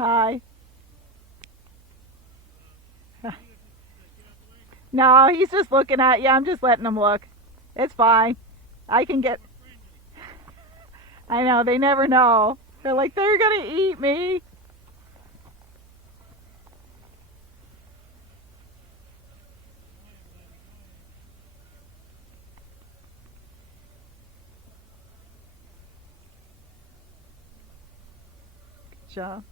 Hi. No, he's just looking at you. I'm just letting him look. It's fine. I can get. I know, they never know. They're like, they're gonna eat me. Good job.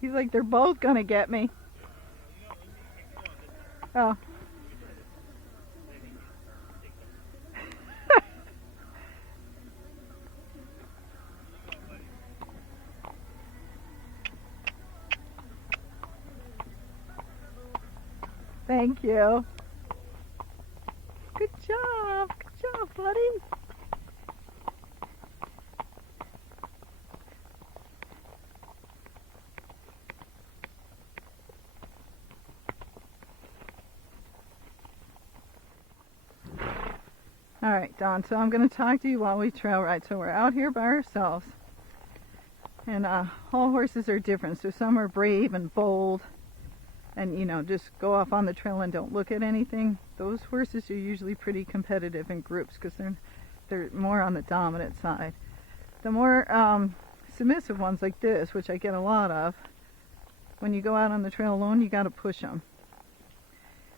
He's like, they're both gonna get me. Oh. Thank you. Good job. Good job, buddy. All right, Don, so I'm going to talk to you while we trail ride. So we're out here by ourselves. And all horses are different. So some are brave and bold and, you know, just go off on the trail and don't look at anything. Those horses are usually pretty competitive in groups because they're more on the dominant side. The more submissive ones like this, which I get a lot of, when you go out on the trail alone, you got to push them.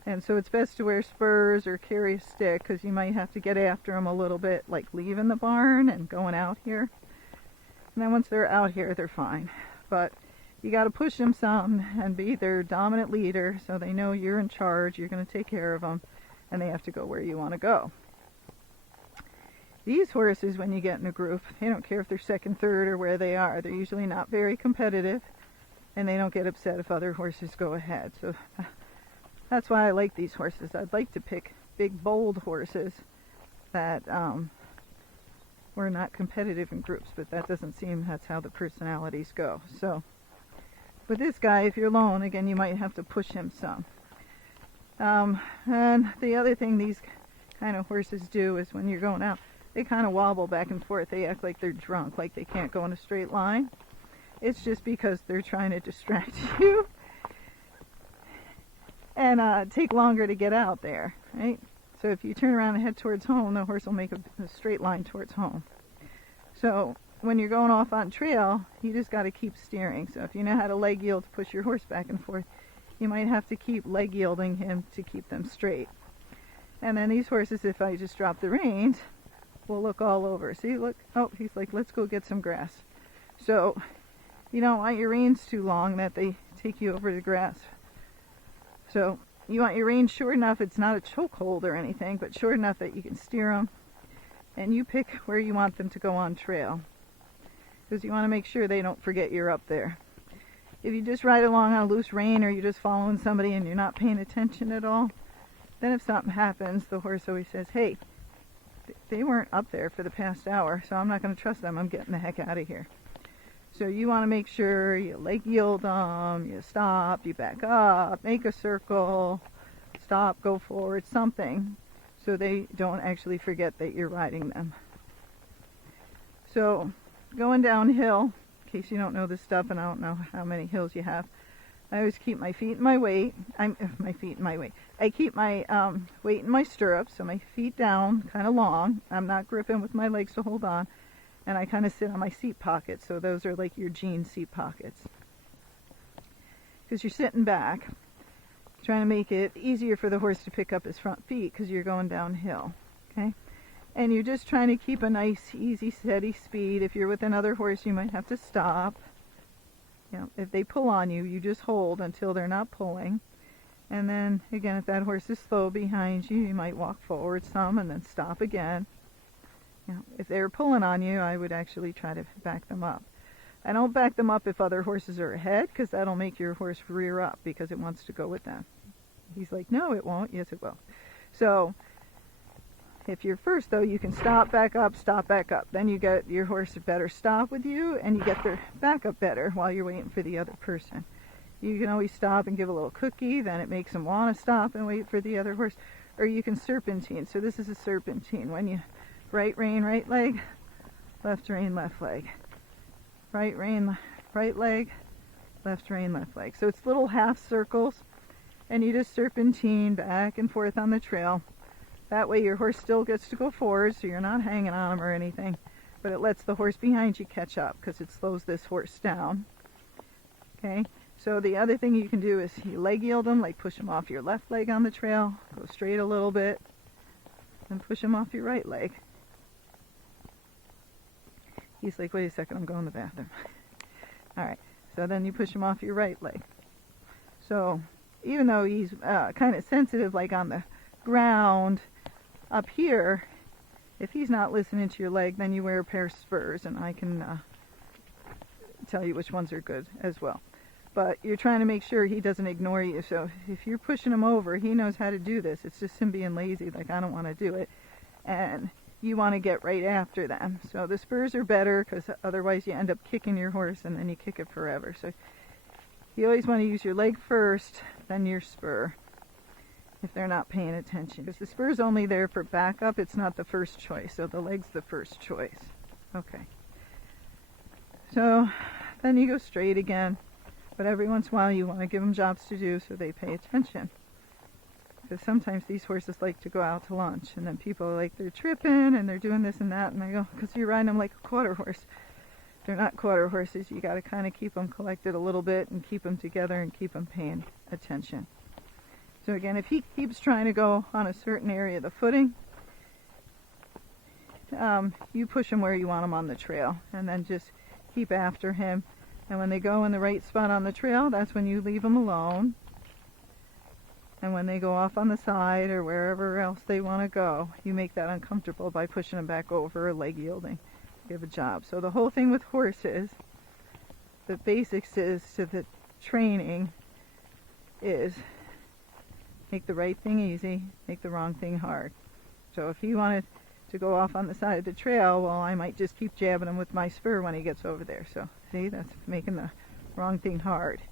And so it's best to wear spurs or carry a stick because you might have to get after them a little bit, like leaving the barn and going out here. And then once they're out here, they're fine. But you got to push them some and be their dominant leader so they know you're in charge, you're going to take care of them, and they have to go where you want to go. These horses, when you get in a group, they don't care if they're second, third, or where they are. They're usually not very competitive, and they don't get upset if other horses go ahead. So that's why I like these horses. I'd like to pick big, bold horses that were not competitive in groups, but that doesn't seem that's how the personalities go. So with this guy, if you're alone, again, you might have to push him some. And the other thing these kind of horses do is when you're going out, they kind of wobble back and forth. They act like they're drunk, like they can't go in a straight line. It's just because they're trying to distract you and take longer to get out there, right? So if you turn around and head towards home, the horse will make a straight line towards home. So when you're going off on trail, you just got to keep steering. So if you know how to leg yield to push your horse back and forth, you might have to keep leg yielding him to keep them straight. And then these horses, if I just drop the reins, will look all over. See, look, oh, he's like, let's go get some grass. So you don't want your reins too long that they take you over the grass. So you want your reins short enough, it's not a chokehold or anything, but short enough that you can steer them. And you pick where you want them to go on trail, because you want to make sure they don't forget you're up there. If you just ride along on a loose rein, or you're just following somebody and you're not paying attention at all, then if something happens, the horse always says, hey, they weren't up there for the past hour, so I'm not going to trust them. I'm getting the heck out of here. So you want to make sure you leg yield them, you stop, you back up, make a circle, stop, go forward, something, so they don't actually forget that you're riding them. So going downhill, in case you don't know this stuff, and I don't know how many hills you have, I always keep my feet in my weight. I keep my weight in my stirrups, so my feet down, kind of long. I'm not gripping with my legs to hold on. And I kind of sit on my seat pockets, so those are like your jean seat pockets. Because you're sitting back, trying to make it easier for the horse to pick up his front feet because you're going downhill, okay? And you're just trying to keep a nice, easy, steady speed. If you're with another horse, you might have to stop. You know, if they pull on you, you just hold until they're not pulling. And then, again, if that horse is slow behind you, you might walk forward some and then stop again. You know, if they're pulling on you, I would actually try to back them up. I don't back them up if other horses are ahead, because that'll make your horse rear up because it wants to go with them. He's like, no, it won't. Yes, it will. So if you're first, though, you can stop, back up, stop, back up. Then you get your horse better stop with you, and you get their back up better while you're waiting for the other person. You can always stop and give a little cookie, then it makes them want to stop and wait for the other horse. Or you can serpentine. So this is a serpentine. When you right rein, right leg, left rein, left leg. Right rein, right leg, left rein, left leg. So it's little half circles, and you just serpentine back and forth on the trail. That way your horse still gets to go forward, so you're not hanging on him or anything, but it lets the horse behind you catch up because it slows this horse down. Okay, so the other thing you can do is you leg yield them, like push them off your left leg on the trail, go straight a little bit, and push them off your right leg. He's like, wait a second, I'm going to the bathroom. Alright, so then you push him off your right leg. So even though he's kind of sensitive, like on the ground up here, if he's not listening to your leg, then you wear a pair of spurs, and I can tell you which ones are good as well. But you're trying to make sure he doesn't ignore you. So if you're pushing him over, he knows how to do this. It's just him being lazy, like I don't want to do it. And you want to get right after them. So the spurs are better because otherwise you end up kicking your horse and then you kick it forever. So you always want to use your leg first, then your spur, if they're not paying attention. Because the spur's only there for backup, it's not the first choice. So the leg's the first choice. Okay. So then you go straight again. But every once in a while you want to give them jobs to do so they pay attention. Because sometimes these horses like to go out to lunch, and then people are like, they're tripping and they're doing this and that, and I go, because you're riding them like a quarter horse. They're not quarter horses. You got to kind of keep them collected a little bit and keep them together and keep them paying attention. So again, if he keeps trying to go on a certain area of the footing, you push him where you want him on the trail, and then just keep after him. And when they go in the right spot on the trail, that's when you leave them alone. And when they go off on the side or wherever else they want to go, you make that uncomfortable by pushing them back over or leg yielding. Give a job. So the whole thing with horses, the basics is to the training is make the right thing easy, make the wrong thing hard. So if he wanted to go off on the side of the trail, well, I might just keep jabbing him with my spur when he gets over there. So see, that's making the wrong thing hard.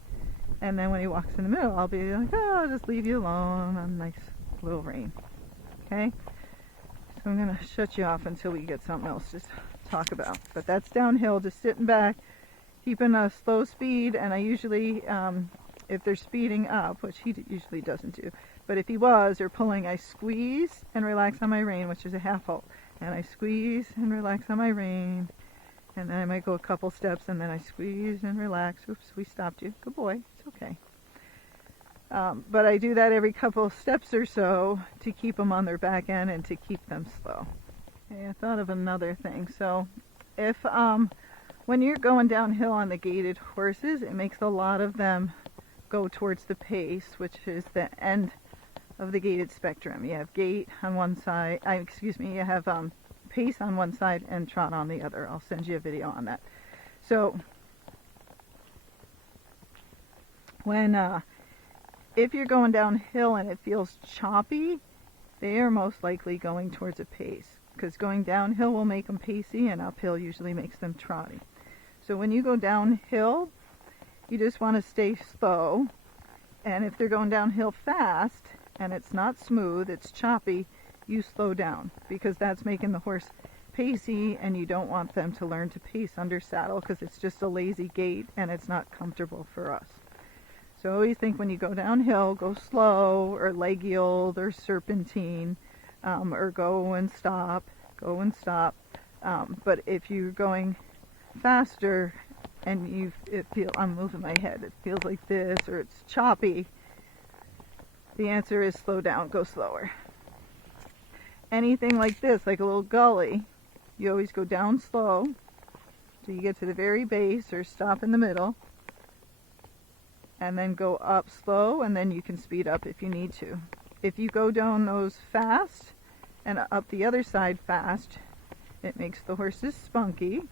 And then when he walks in the middle, I'll be like, oh, I'll just leave you alone on a nice little rein. Okay? So I'm going to shut you off until we get something else to talk about. But that's downhill, just sitting back, keeping a slow speed. And I usually, if they're speeding up, which he usually doesn't do, but if he was, or pulling, I squeeze and relax on my rein, which is a half halt. And I squeeze and relax on my rein. And then I might go a couple steps, and then I squeeze and relax. Oops, we stopped you. Good boy. It's okay. But I do that every couple steps or so to keep them on their back end and to keep them slow. Okay, I thought of another thing. So if when you're going downhill on the gaited horses, it makes a lot of them go towards the pace, which is the end of the gaited spectrum. You have gait on one side. You have pace on one side and trot on the other. I'll send you a video on that. So when if you're going downhill and it feels choppy, they are most likely going towards a pace, because going downhill will make them pacey and uphill usually makes them trotty. So when you go downhill, you just want to stay slow, and if they're going downhill fast and it's not smooth, it's choppy, you slow down, because that's making the horse pacey, and you don't want them to learn to pace under saddle because it's just a lazy gait and it's not comfortable for us. So always think when you go downhill, go slow or leg yield or serpentine, or go and stop. But if you're going faster and I'm moving my head, it feels like this, or it's choppy, the answer is slow down, go slower. Anything like this, like a little gully, you always go down slow till you get to the very base or stop in the middle, and then go up slow, and then you can speed up if you need to. If you go down those fast and up the other side fast, it makes the horses spunky.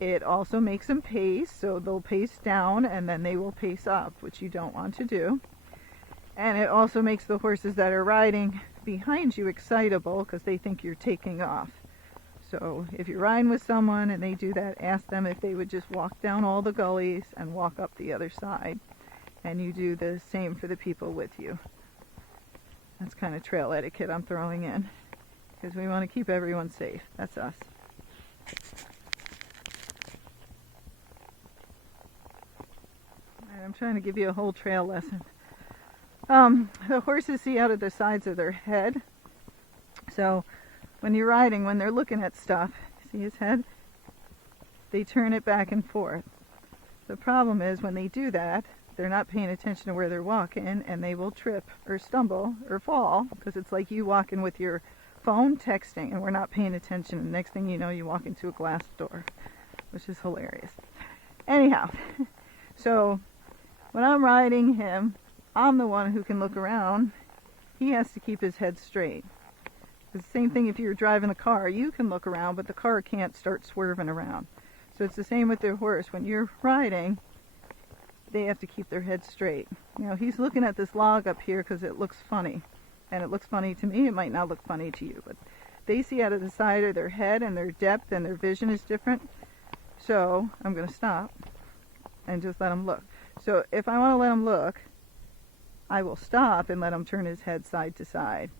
It also makes them pace, so they'll pace down and then they will pace up, which you don't want to do. And it also makes the horses that are riding behind you excitable because they think you're taking off. So if you're riding with someone and they do that, ask them if they would just walk down all the gullies and walk up the other side. and you do the same for the people with you. That's kind of trail etiquette I'm throwing in, because we want to keep everyone safe. That's us. I'm trying to give you a whole trail lesson. The horses see out of the sides of their head. So when you're riding, when they're looking at stuff, see his head? They turn it back and forth. The problem is when they do that, they're not paying attention to where they're walking, and they will trip or stumble or fall, because it's like you walking with your phone texting and we're not paying attention, and next thing you know, you walk into a glass door, which is hilarious. Anyhow, so when I'm riding him, I'm the one who can look around. He has to keep his head straight. It's the same thing if you're driving a car. You can look around, but the car can't start swerving around. So it's the same with their horse. When you're riding, they have to keep their head straight. You know, he's looking at this log up here because it looks funny. And it looks funny to me. It might not look funny to you, but they see out of the side of their head, and their depth and their vision is different. So I'm going to stop and just let him look. So if I want to let him look, I will stop and let him turn his head side to side,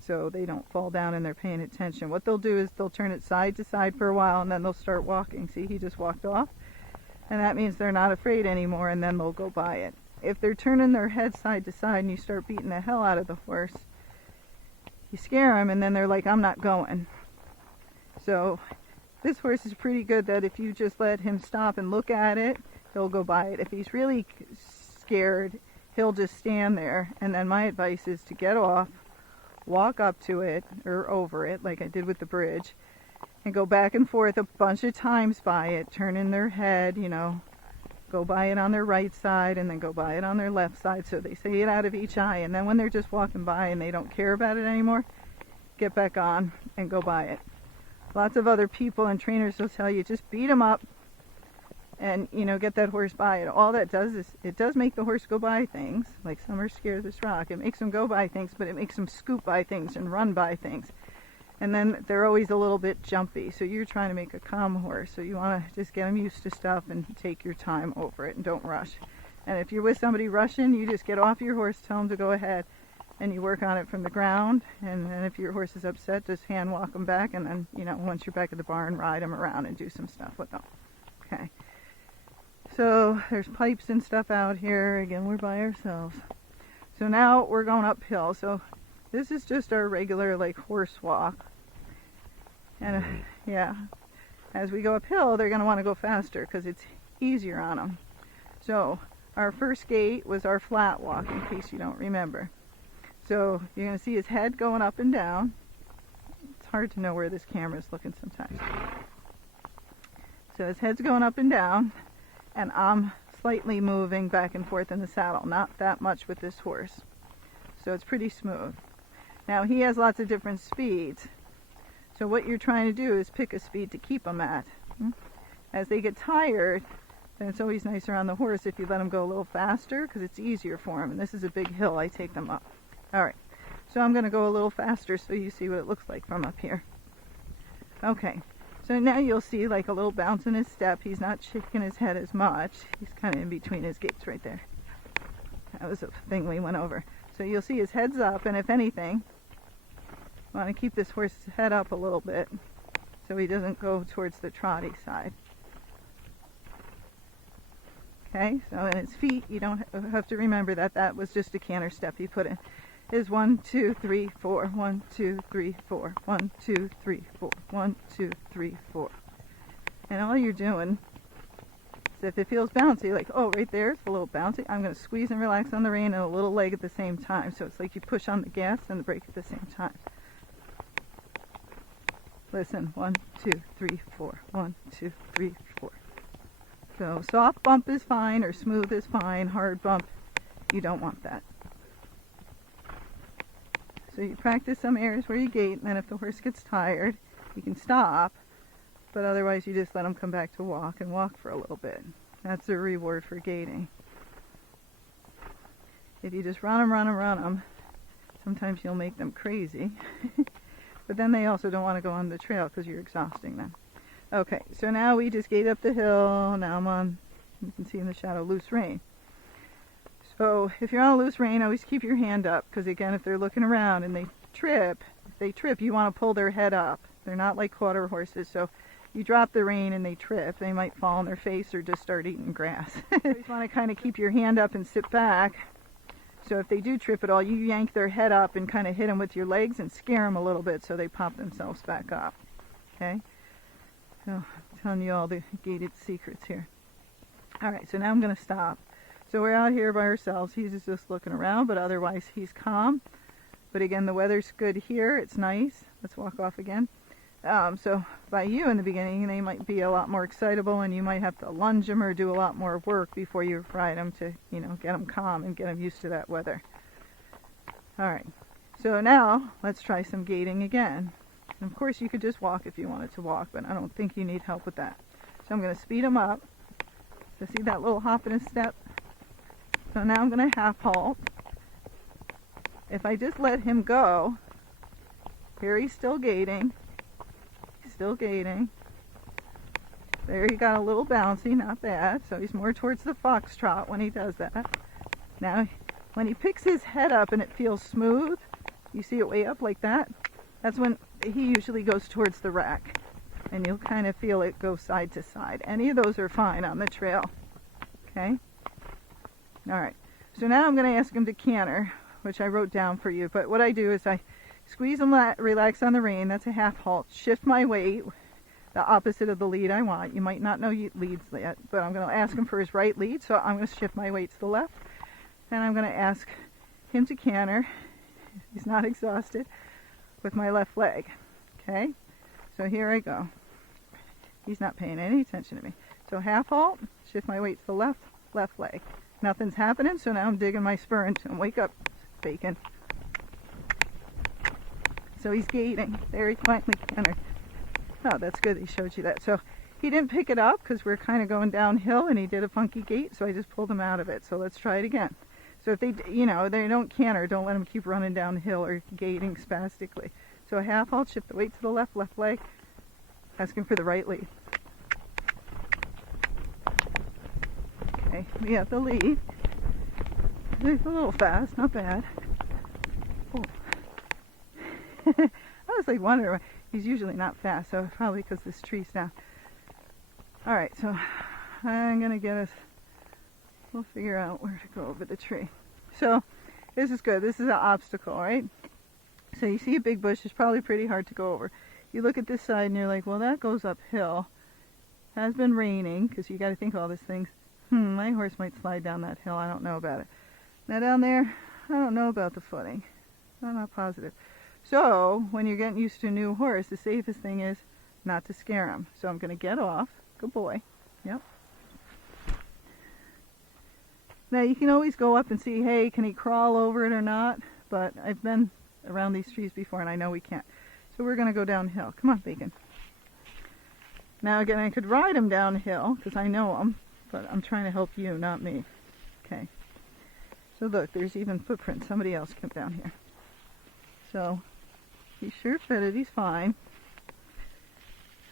so they don't fall down and they're paying attention. What they'll do is they'll turn it side to side for a while, and then they'll start walking. See, he just walked off, and that means they're not afraid anymore, and then they'll go by it. If they're turning their head side to side and you start beating the hell out of the horse, you scare them, and then they're like, I'm not going. So this horse is pretty good that if you just let him stop and look at it, he'll go by it. If he's really scared, he'll just stand there. And then my advice is to get off, walk up to it or over it like I did with the bridge, and go back and forth a bunch of times by it, turning their head, you know, go by it on their right side and then go by it on their left side, so they see it out of each eye. And then when they're just walking by and they don't care about it anymore, get back on and go by it. Lots of other people and trainers will tell you just beat them up and, you know, get that horse by it. All that does is it does make the horse go by things, like some are scared of this rock. It makes them go by things, but it makes them scoop by things and run by things. And then they're always a little bit jumpy. So you're trying to make a calm horse. So you want to just get them used to stuff and take your time over it and don't rush. And if you're with somebody rushing, you just get off your horse, tell them to go ahead, and you work on it from the ground. And then if your horse is upset, just hand walk them back. And then, you know, once you're back at the barn, ride them around and do some stuff with them. Okay. So there's pipes and stuff out here. Again, we're by ourselves. So now we're going uphill. So this is just our regular like horse walk. And yeah, as we go uphill, they're going to want to go faster because it's easier on them. So our first gait was our flat walk, in case you don't remember. So you're going to see his head going up and down. It's hard to know where this camera is looking sometimes. So his head's going up and down, and I'm slightly moving back and forth in the saddle. Not that much with this horse. So it's pretty smooth. Now he has lots of different speeds. So what you're trying to do is pick a speed to keep them at. As they get tired, then it's always nicer on the horse if you let them go a little faster, because it's easier for them. And this is a big hill, I take them up. Alright, so I'm going to go a little faster so you see what it looks like from up here. Okay, so now you'll see like a little bounce in his step. He's not shaking his head as much. He's kind of in between his gaits right there. That was a thing we went over. So you'll see his head's up, and if anything, I want to keep this horse's head up a little bit so he doesn't go towards the trotty side. Okay, so in his feet, you don't have to remember that that was just a canter step he put in. Is 1, 2, 3, 4, 1, 2, 3, 4, 1, 2, 3, 4, 1, 2, 3, 4. And all you're doing is if it feels bouncy, like, oh, right there, it's a little bouncy, I'm going to squeeze and relax on the rein and a little leg at the same time. So it's like you push on the gas and the brake at the same time. Listen, 1, 2, 3, 4, 1, 2, 3, 4. So soft bump is fine, or smooth is fine. Hard bump, you don't want that. So you practice some areas where you gait, and then if the horse gets tired, you can stop, but otherwise you just let them come back to walk and walk for a little bit. That's the reward for gaiting. If you just run them, sometimes you'll make them crazy. But then they also don't want to go on the trail because you're exhausting them. Okay, so now we just gait up the hill. Now I'm on, you can see in the shadow, loose rein. So if you're on a loose rein, always keep your hand up, because again, if they're looking around and they trip, you want to pull their head up. They're not like quarter horses, so you drop the rein and they trip, they might fall on their face or just start eating grass. You always want to kind of keep your hand up and sit back. So if they do trip at all, you yank their head up and kind of hit them with your legs and scare them a little bit so they pop themselves back up. Okay? So I'm telling you all the gaited secrets here. Alright, so now I'm going to stop. So we're out here by ourselves. He's just looking around, but otherwise he's calm. But again, the weather's good here. It's nice. Let's walk off again. So by you in the beginning, they might be a lot more excitable, and you might have to lunge them or do a lot more work before you ride them to, you know, get them calm and get them used to that weather. Alright, so now let's try some gaiting again. And of course you could just walk if you wanted to walk, but I don't think you need help with that. So I'm going to speed them up. So see that little hop in a step? So now I'm going to half halt. If I just let him go, here he's still gaiting. He's still gaiting. There he got a little bouncy, not bad. So he's more towards the foxtrot when he does that. Now, when he picks his head up and it feels smooth, you see it way up like that, that's when he usually goes towards the rack. And you'll kind of feel it go side to side. Any of those are fine on the trail. Okay? Alright, so now I'm going to ask him to canter, which I wrote down for you. But what I do is I squeeze and relax on the rein. That's a half halt. Shift my weight, the opposite of the lead I want. You might not know leads yet, but I'm going to ask him for his right lead. So I'm going to shift my weight to the left. And I'm going to ask him to canter, if he's not exhausted, with my left leg. Okay? So here I go. He's not paying any attention to me. So half halt, shift my weight to the left leg. Nothing's happening, so now I'm digging my spur into him. Wake up, bacon. So he's gaiting. There he finally cantered. Oh, that's good he showed you that. So he didn't pick it up because we're kind of going downhill and he did a funky gait, so I just pulled him out of it. So let's try it again. So if they, you know, they don't canter, don't let them keep running downhill or gaiting spastically. So a half halt, shift the weight to the left leg, asking for the right lead. Okay, we have the lead. It's a little fast, not bad. Oh. I was like wondering, he's usually not fast, so probably because this tree's down. Alright, so I'm going to get us, we'll figure out where to go over the tree. So this is good. This is an obstacle, right? So you see a big bush, it's probably pretty hard to go over. You look at this side and you're like, well, that goes uphill. It has been raining, because you got to think all these things. My horse might slide down that hill. I don't know about it. Now down there, I don't know about the footing. I'm not positive. So when you're getting used to a new horse, the safest thing is not to scare him. So I'm going to get off. Good boy. Yep. Now you can always go up and see, hey, can he crawl over it or not? But I've been around these trees before and I know we can't. So we're going to go downhill. Come on, Bacon. Now again, I could ride him downhill because I know him, but I'm trying to help you, not me. Okay. So look, there's even footprints. Somebody else came down here. So he's sure fitted. He's fine.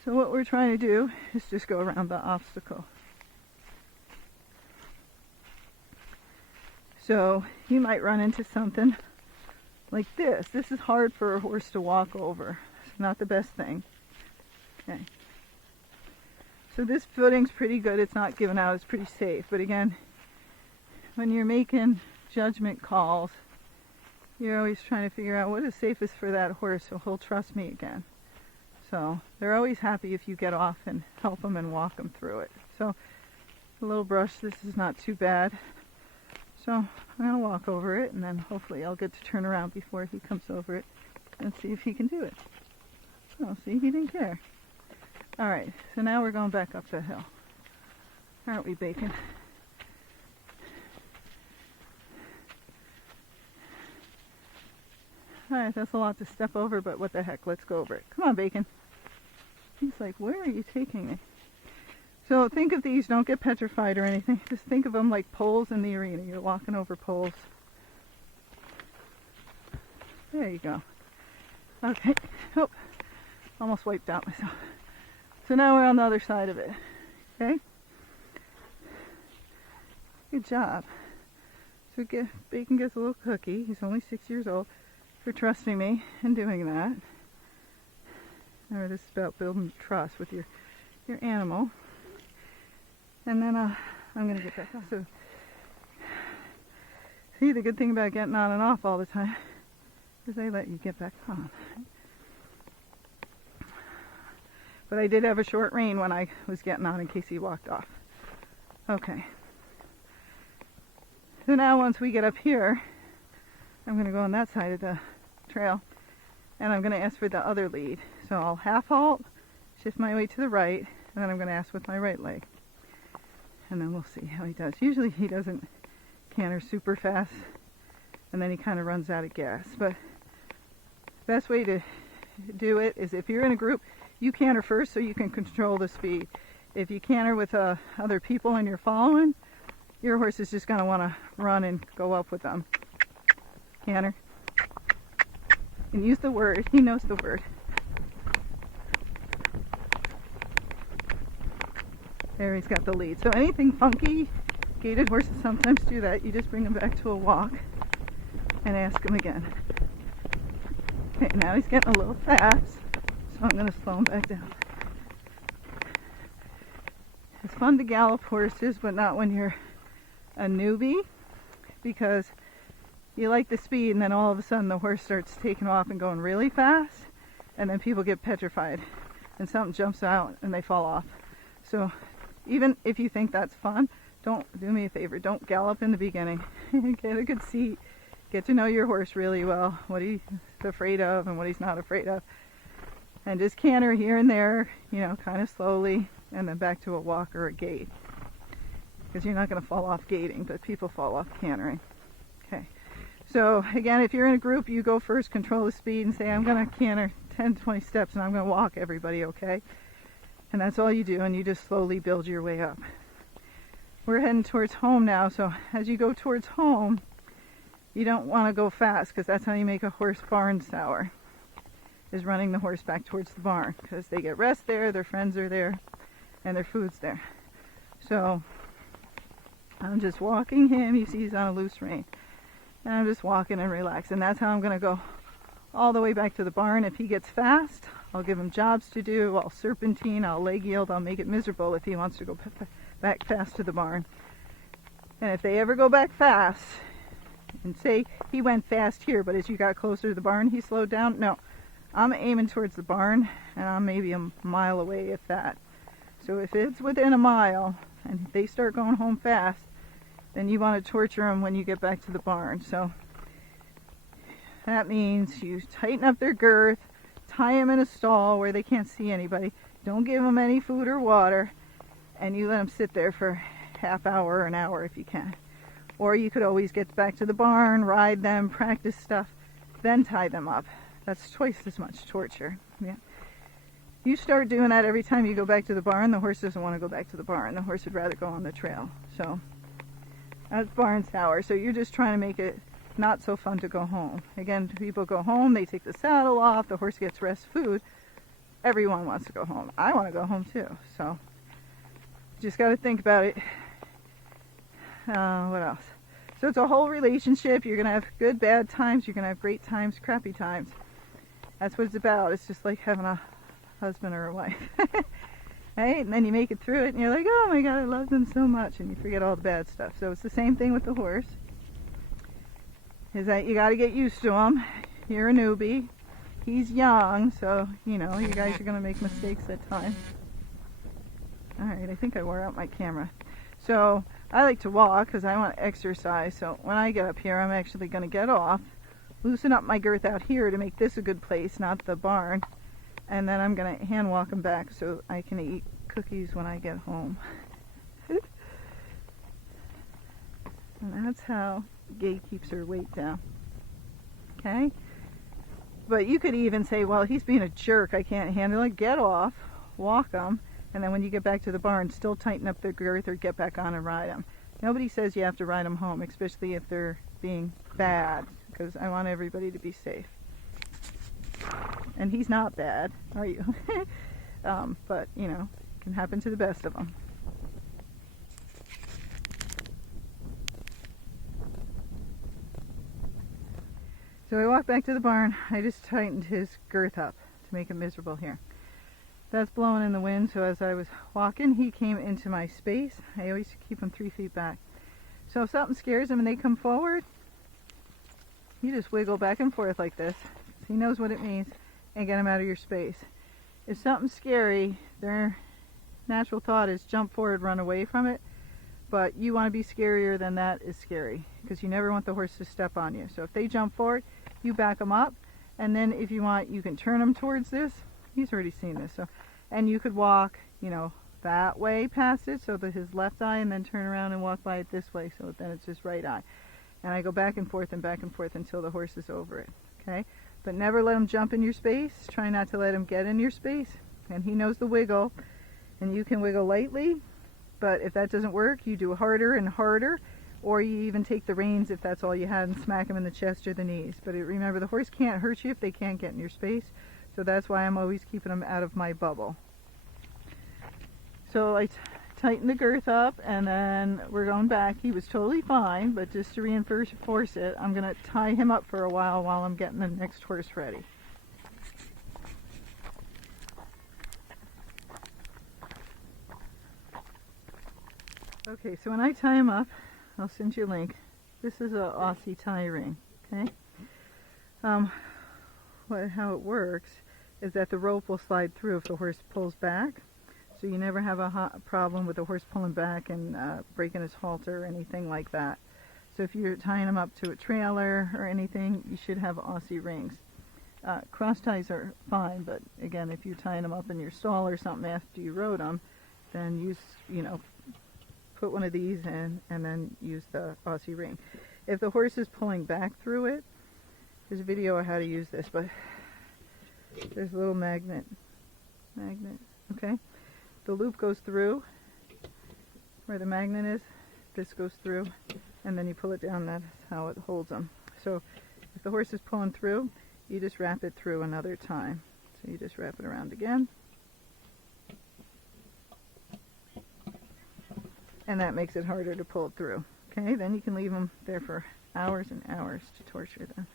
So what we're trying to do is just go around the obstacle. So you might run into something like this. This is hard for a horse to walk over. It's not the best thing. Okay. So this footing's pretty good. It's not given out. It's pretty safe. But again, when you're making judgment calls, you're always trying to figure out what is safest for that horse so he'll trust me again. So they're always happy if you get off and help them and walk them through it. So a little brush, this is not too bad. So I'm going to walk over it and then hopefully I'll get to turn around before he comes over it and see if he can do it. Oh, see, he didn't care. Alright, so now we're going back up the hill. Aren't we, Bacon? Alright, that's a lot to step over, but what the heck, let's go over it. Come on, Bacon. He's like, where are you taking me? So think of these, don't get petrified or anything. Just think of them like poles in the arena. You're walking over poles. There you go. Okay. Oh, almost wiped out myself. So now we're on the other side of it. Okay? Good job. So Bacon gets a little cookie. He's only 6 years old for trusting me and doing that. Remember, this is about building trust with your animal. And then I'm going to get back on. So, see, the good thing about getting on and off all the time is they let you get back on. But I did have a short rein when I was getting on in case he walked off. Okay. So now once we get up here, I'm going to go on that side of the trail, and I'm going to ask for the other lead. So I'll half halt, shift my weight to the right, and then I'm going to ask with my right leg. And then we'll see how he does. Usually he doesn't canter super fast, and then he kind of runs out of gas. But the best way to do it is if you're in a group, you canter first so you can control the speed. If you canter with other people and you're following, your horse is just going to want to run and go up with them. Canter. And use the word. He knows the word. There, he's got the lead. So anything funky, gaited horses sometimes do that. You just bring them back to a walk and ask him again. Okay, now he's getting a little fast, so I'm going to slow him back down. It's fun to gallop horses, but not when you're a newbie, because you like the speed and then all of a sudden the horse starts taking off and going really fast, and then people get petrified and something jumps out and they fall off. So even if you think that's fun, do me a favor, don't gallop in the beginning. Get a good seat, get to know your horse really well, what he's afraid of and what he's not afraid of, and just canter here and there, kind of slowly, and then back to a walk or a gait, because you're not going to fall off gaiting, but people fall off cantering. Okay, so again, if you're in a group, you go first, control the speed, and say, I'm going to canter 10-20 steps and I'm going to walk everybody, okay? And that's all you do, and you just slowly build your way up. We're heading towards home now, so as you go towards home, you don't want to go fast, because that's how you make a horse barn sour, is running the horse back towards the barn, because they get rest there, their friends are there, and their food's there. So I'm just walking him. You see he's on a loose rein, and I'm just walking and relaxing. That's how I'm going to go all the way back to the barn. If he gets fast, I'll give him jobs to do. I'll serpentine, I'll leg yield, I'll make it miserable if he wants to go back fast to the barn. And if they ever go back fast, and say he went fast here, but as you got closer to the barn he slowed down, no, I'm aiming towards the barn, and I'm maybe a mile away, if that. So if it's within a mile and they start going home fast, then you want to torture them when you get back to the barn. So that means you tighten up their girth, tie them in a stall where they can't see anybody, don't give them any food or water, and you let them sit there for half hour or an hour if you can. Or you could always get back to the barn, ride them, practice stuff, then tie them up. That's twice as much torture. Yeah. You start doing that every time you go back to the barn, the horse doesn't want to go back to the barn. The horse would rather go on the trail. So that's barn sour. So you're just trying to make it not so fun to go home. Again, people go home, they take the saddle off, the horse gets rest food. Everyone wants to go home. I want to go home too. So just got to think about it. What else? So it's a whole relationship. You're going to have good, bad times. You're going to have great times, crappy times. That's what it's about. It's just like having a husband or a wife. Right? And then you make it through it and you're like, oh my God, I love them so much, and you forget all the bad stuff. So it's the same thing with the horse, is that you got to get used to him. You're a newbie. He's young, so you guys are going to make mistakes at times. Alright, I think I wore out my camera. So I like to walk because I want to exercise. So when I get up here, I'm actually going to get off, loosen up my girth out here to make this a good place, not the barn. And then I'm going to hand walk them back so I can eat cookies when I get home. And that's how Gaye keeps her weight down. Okay? But you could even say, well, he's being a jerk, I can't handle it. Get off, walk them, and then when you get back to the barn, still tighten up their girth or get back on and ride them. Nobody says you have to ride them home, especially if they're being bad, because I want everybody to be safe. And he's not bad, are you? But, it can happen to the best of them. So I walked back to the barn. I just tightened his girth up to make him miserable here. That's blowing in the wind, so as I was walking, he came into my space. I always keep him 3 feet back. So if something scares him and they come forward, you just wiggle back and forth like this. He knows what it means, and get him out of your space. If something's scary, their natural thought is jump forward, run away from it. But you want to be scarier than that is scary, because you never want the horse to step on you. So if they jump forward, you back them up, and then if you want, you can turn them towards this. He's already seen this, so, and you could walk, you know, that way past it, so that his left eye, and then turn around and walk by it this way, so then it's his right eye. And I go back and forth until the horse is over it, okay? But never let him jump in your space. Try not to let him get in your space. And he knows the wiggle, and you can wiggle lightly, but if that doesn't work, you do harder and harder, or you even take the reins if that's all you had and smack him in the chest or the knees. But remember, the horse can't hurt you if they can't get in your space, so that's why I'm always keeping them out of my bubble. So I tighten the girth up, and then we're going back. He was totally fine, but just to reinforce it, I'm going to tie him up for a while I'm getting the next horse ready. Okay, so when I tie him up, I'll send you a link. This is a Aussie tie ring, okay? How it works is that the rope will slide through if the horse pulls back. So you never have a problem with the horse pulling back and breaking his halter or anything like that. So if you're tying him up to a trailer or anything, you should have Aussie rings. Cross ties are fine, but again, if you're tying them up in your stall or something after you rode them, then use, put one of these in and then use the Aussie ring. If the horse is pulling back through it, there's a video on how to use this, but there's a little magnet, okay? The loop goes through where the magnet is, this goes through, and then you pull it down, that's how it holds them. So if the horse is pulling through, you just wrap it through another time. So you just wrap it around again. And that makes it harder to pull through. Okay, then you can leave them there for hours and hours to torture them.